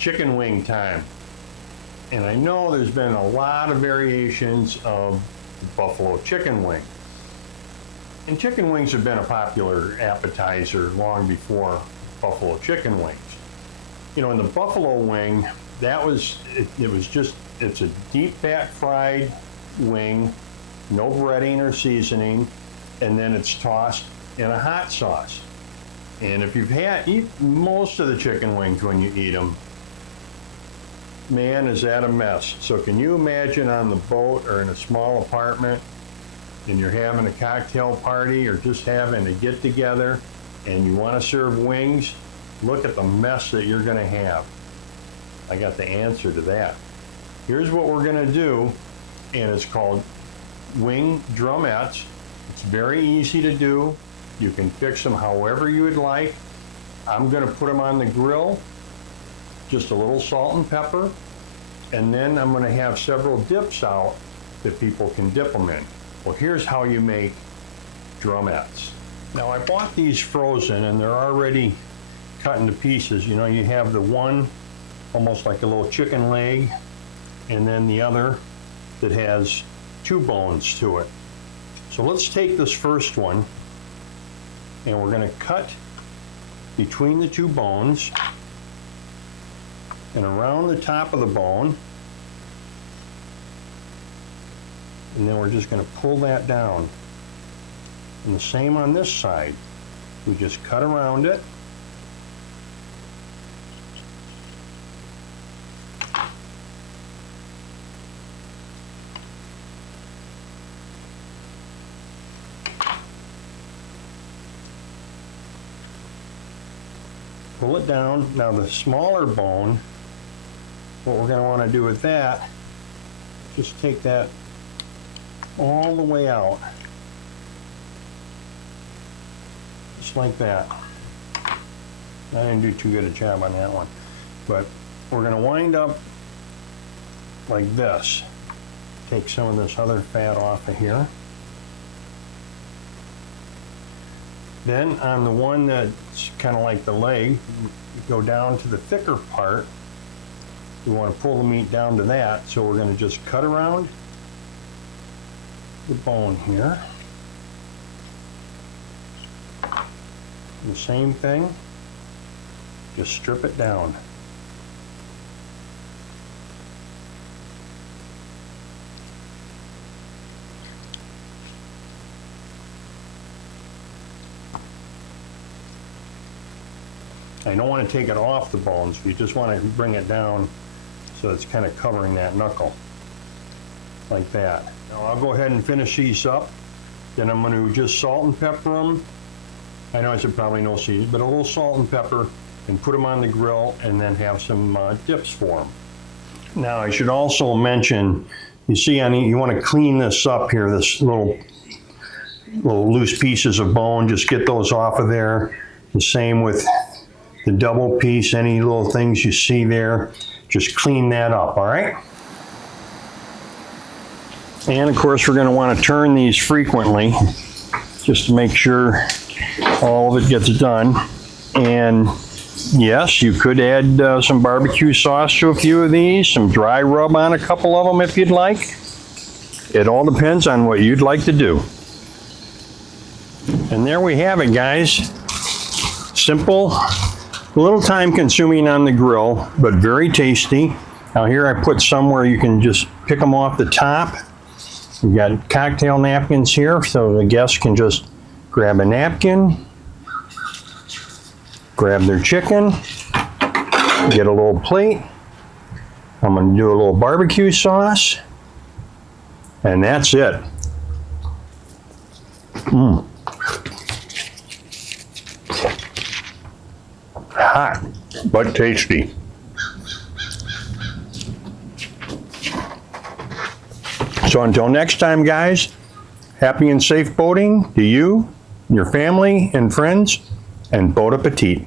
chicken wing time. And I know there's been a lot of variations of buffalo chicken wing. And chicken wings have been a popular appetizer long before buffalo chicken wings. You know, in the buffalo wing, it's a deep fat fried wing, no breading or seasoning, and then it's tossed in a hot sauce. And if you've eat most of the chicken wings when you eat them, man, is that a mess. So can you imagine on the boat or in a small apartment and you're having a cocktail party or just having a get together and you want to serve wings? Look at the mess that you're going to have. I got the answer to that. Here's what we're going to do, and it's called wing drumettes. It's very easy to do. You can fix them however you would like. I'm going to put them on the grill, just a little salt and pepper, and then I'm going to have several dips out that people can dip them in. Well, here's how you make drumettes. Now, I bought these frozen, and they're already cut into pieces. You know, you have the one almost like a little chicken leg, and then the other that has 2 bones to it. So let's take this first one, and we're going to cut between the 2 bones and around the top of the bone, and then we're just going to pull that down. And the same on this side. We just cut around it. Pull it down. Now the smaller bone, what we're going to want to do with that, just take that all the way out. Just like that. I didn't do too good a job on that one. But we're going to wind up like this. Take some of this other fat off of here. Then on the one that's kind of like the leg, go down to the thicker part. We want to pull the meat down to that, so we're going to just cut around the bone here. The same thing, just strip it down. I don't want to take it off the bones. You just want to bring it down so it's kind of covering that knuckle, like that. Now I'll go ahead and finish these up. Then I'm going to just salt and pepper them. I know I said probably no seeds, but a little salt and pepper, and put them on the grill, and then have some dips for them. Now I should also mention, you see, you want to clean this up here, this little loose pieces of bone, just get those off of there. The same with the double piece, any little things you see there, just clean that up, all right? And of course we're going to want to turn these frequently just to make sure all of it gets done. And yes, you could add some barbecue sauce to a few of these, some dry rub on a couple of them if you'd like. It all depends on what you'd like to do. And there we have it, guys. Simple, a little time consuming on the grill, but very tasty. Now here I put some where you can just pick them off the top. We've got cocktail napkins here, so the guests can just grab a napkin, grab their chicken, get a little plate. I'm going to do a little barbecue sauce, and that's it. Hot, but tasty. So until next time, guys, happy and safe boating to you, your family, and friends, and bon appetit.